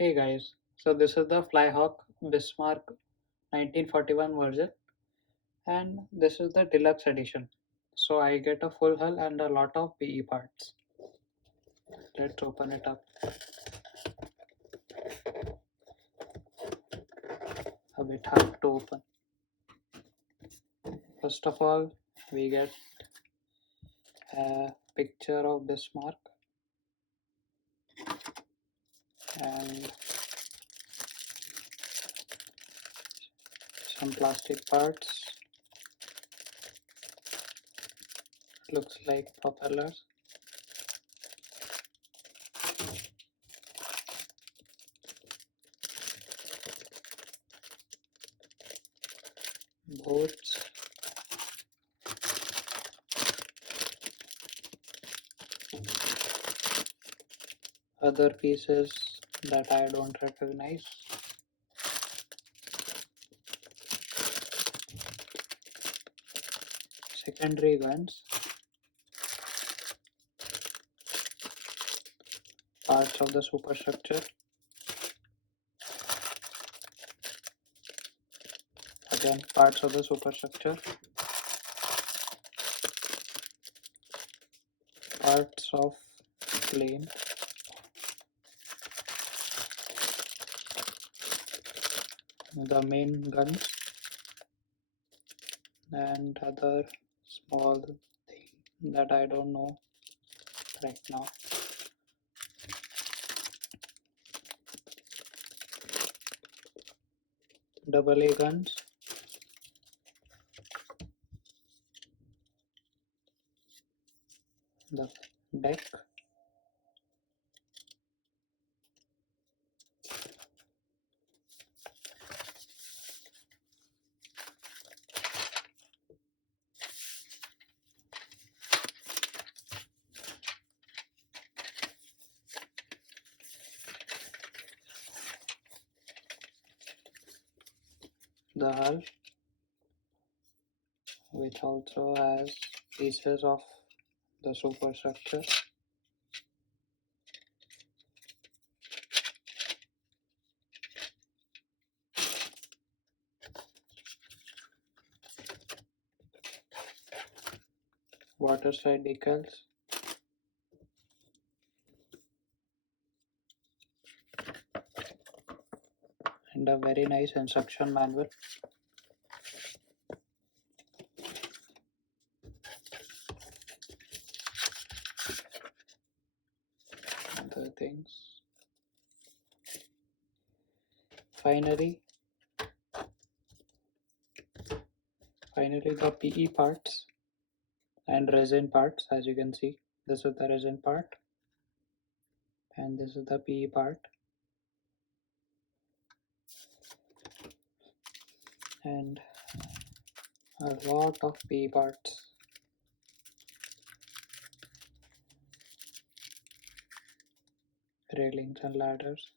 Hey guys, so this is the Flyhawk Bismarck 1941 version, and this is the deluxe edition. So I get a full hull and a lot of PE parts. Let's open it up. A bit hard to open. First of all, we get a picture of Bismarck and some plastic parts. Looks like propellers. Boats. Other pieces that I don't recognize. Secondary guns. Parts of the superstructure. Again, parts of the superstructure. Parts of plane. The main guns and other small thing that I don't know right now. Double A guns. The deck. The hull, which also has pieces of the superstructure. Waterside decals. And a very nice instruction manual. Other things. Finally, the PE parts and resin parts. As you can see, this is the resin part and this is the PE part, and a lot of PE parts. Railings and ladders,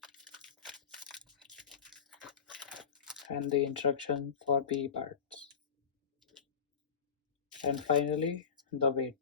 and the instruction for PE parts. And finally, the weight.